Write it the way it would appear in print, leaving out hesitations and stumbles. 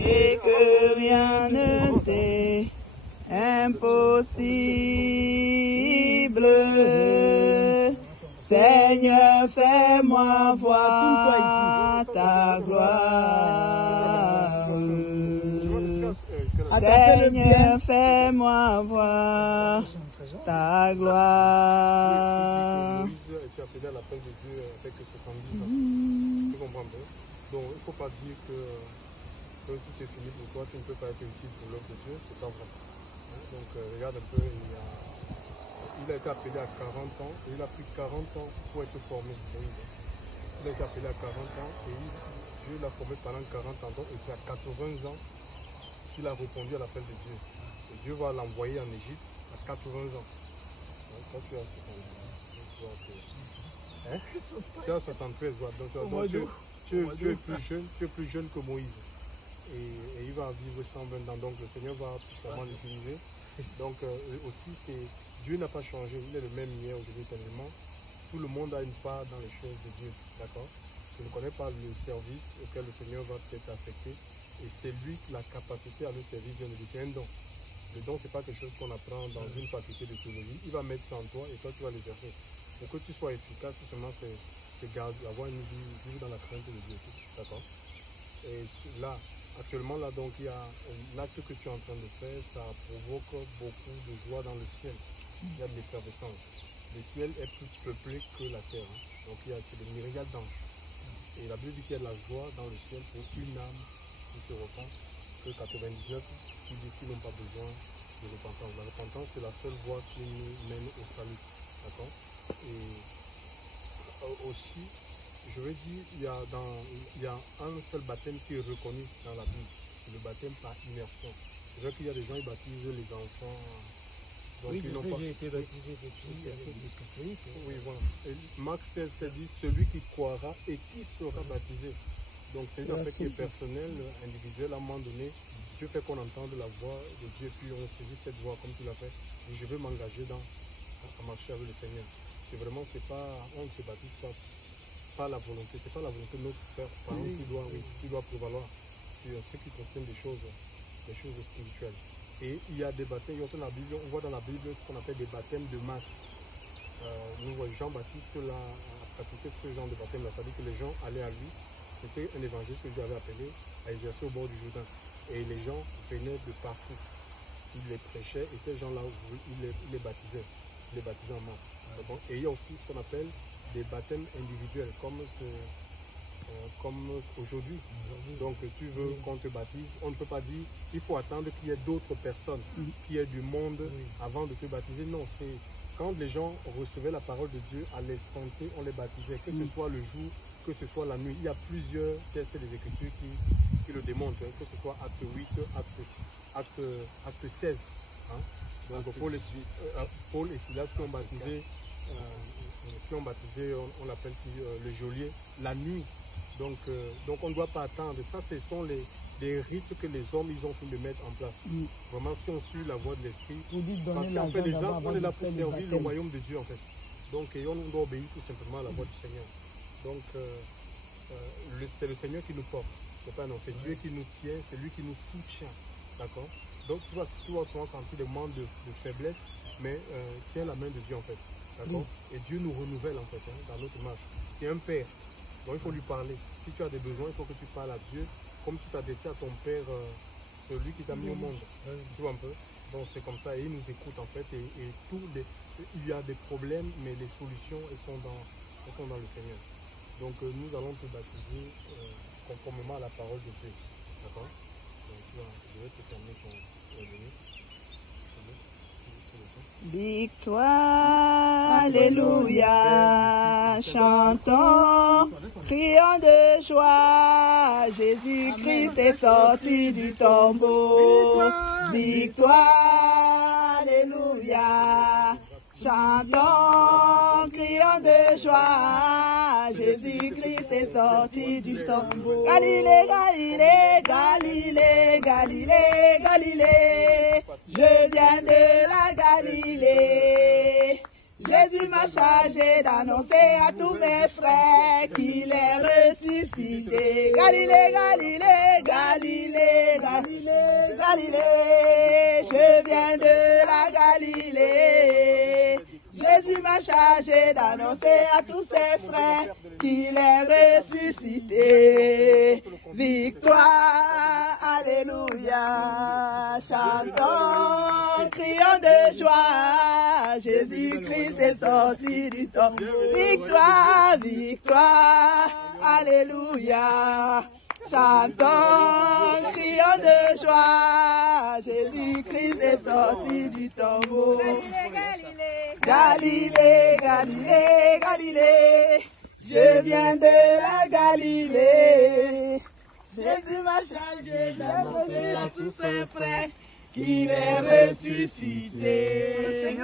et que rien ne t'est impossible. Seigneur, fais-moi voir ta gloire. Seigneur, fais-moi voir ta gloire. Moïse a été appelé à l'appel de Dieu avec 70 ans. Tu comprends bien? Donc il ne faut pas dire que tout est fini pour toi, tu ne peux pas être utile pour l'œuvre de Dieu, c'est pas vrai. Donc regarde un peu, il a été appelé à 40 ans et il a pris 40 ans pour être formé. Il a été appelé à 40 ans et Dieu l'a formé pendant 40 ans et c'est à 80 ans qu'il a répondu à l'appel de Dieu. Et Dieu va l'envoyer en Égypte à 80 ans. Toi, tu as 73, donc tu es plus jeune que Moïse. Et il va vivre 120 ans. Donc le Seigneur va sûrement l'utiliser. Donc aussi, Dieu n'a pas changé. Il est le même hier, aujourd'hui, éternellement. Tout le monde a une part dans les choses de Dieu. D'accord? Je ne connais pas le service auquel le Seigneur va peut-être affecter. Et c'est lui qui a la capacité à nous servir. C'est un don. Le don, ce n'est pas quelque chose qu'on apprend dans une faculté de théologie. Il va mettre ça en toi et toi, tu vas l'exercer. Pour que tu sois efficace, tout simplement, c'est avoir une vie, vivre dans la crainte de Dieu. D'accord? Et là, actuellement, là, donc, il y a l'acte que tu es en train de faire, ça provoque beaucoup de joie dans le ciel. Il y a de l'effervescence. Le ciel est plus peuplé que la terre. Donc, il y a des myriades d'anges. Et la Bible dit qu'il y a de la joie dans le ciel pour une âme qui se repent, que 99 qui disent qu'ils n'ont pas besoin de repentance. La repentance, c'est la seule voie qui nous mène au salut. D'accord? Et aussi, je veux dire, il y a un seul baptême qui est reconnu dans la Bible. C'est le baptême par immersion. C'est vrai qu'il y a des gens qui baptisent les enfants. Donc oui, ils n'ont pas. J'ai été baptisé depuis catholique. Oui, voilà. Et Marc 16 dit celui qui croira et qui sera baptisé. Donc c'est une affaire qui est personnelle, individuelle. À un moment donné, Dieu fait qu'on entende la voix de Dieu, puis on saisit cette voix comme tu l'as fait. Et je veux m'engager à marcher avec le Seigneur. C'est vraiment, c'est pas, on ne se baptise pas la volonté, c'est pas la volonté de notre Père, par exemple, qui doit prévaloir sur ce qui concerne des choses spirituelles. Et il y a des baptêmes, on voit dans la Bible ce qu'on appelle des baptêmes de masse. Nous voyons Jean-Baptiste là, pratiquer ce genre de baptême là, c'est-à-dire que les gens allaient à lui. C'était un évangile que Dieu avait appelé à exercer au bord du Jourdain. Et les gens venaient de partout. Il les prêchait et ces gens-là, il les baptisait. Il les baptisait en masse. Et il y a aussi ce qu'on appelle des baptêmes individuels, comme aujourd'hui. Donc tu veux qu'on te baptise, on ne peut pas dire il faut attendre qu'il y ait d'autres personnes, qu'il y ait du monde avant de te baptiser. Non, c'est quand les gens recevaient la parole de Dieu à l'instant T, on les baptisait, que ce soit le jour, que ce soit la nuit. Il y a plusieurs textes des Écritures qui le démontrent, que ce soit acte 8, acte 16. Donc Paul et Silas qui ont baptisé, on l'appelle le geôlier, la nuit. Donc on ne doit pas attendre. Ça, ce sont les rites que les hommes ils ont fait de mettre en place. Vraiment, si on suit la voie de l'esprit, parce qu'en fait, les hommes, on est là pour servir le royaume de Dieu, en fait. Donc, on doit obéir tout simplement à la voie du Seigneur. Donc, c'est le Seigneur qui nous porte. C'est pas non, c'est Dieu qui nous tient, c'est lui qui nous soutient. D'accord? Donc, tu vas souvent sentir des moments de faiblesse, mais tiens la main de Dieu, en fait. D'accord? Et Dieu nous renouvelle, en fait, dans notre marche. C'est un Père. Donc, il faut lui parler. Si tu as des besoins, il faut que tu parles à Dieu, comme tu t'adresses à ton Père, celui qui t'a mis au monde. Tu vois un peu? Donc, c'est comme ça. Et il nous écoute, en fait. Et il y a des problèmes, mais les solutions, elles sont dans le Seigneur. Donc, nous allons te baptiser conformément à la parole de Dieu. D'accord? Donc, je vais te fermer ton revenu. Victoire, alléluia, chantons, crions de joie, Jésus-Christ est sorti du tombeau. Victoire, alléluia, chantons, crions de joie, Jésus-Christ est sorti du tombeau. Galilée, Galilée, Galilée, Galilée, Galilée, je viens de la Galilée. Jésus m'a chargé d'annoncer à tous mes frères qu'il est ressuscité. Galilée, Galilée, Galilée, Galilée, je viens de la Galilée. Jésus m'a chargé d'annoncer à tous ses frères qu'il est ressuscité. Victoire, alléluia, chantons, crions de joie, Jésus-Christ est sorti du tombe. Victoire, victoire, alléluia, chantons, crions de joie, Jésus-Christ est sorti du tombeau. Galilée, Galilée, Galilée, je viens de la Galilée. Jésus m'a chargé d'annoncer à tous ses frères qu'il est ressuscité.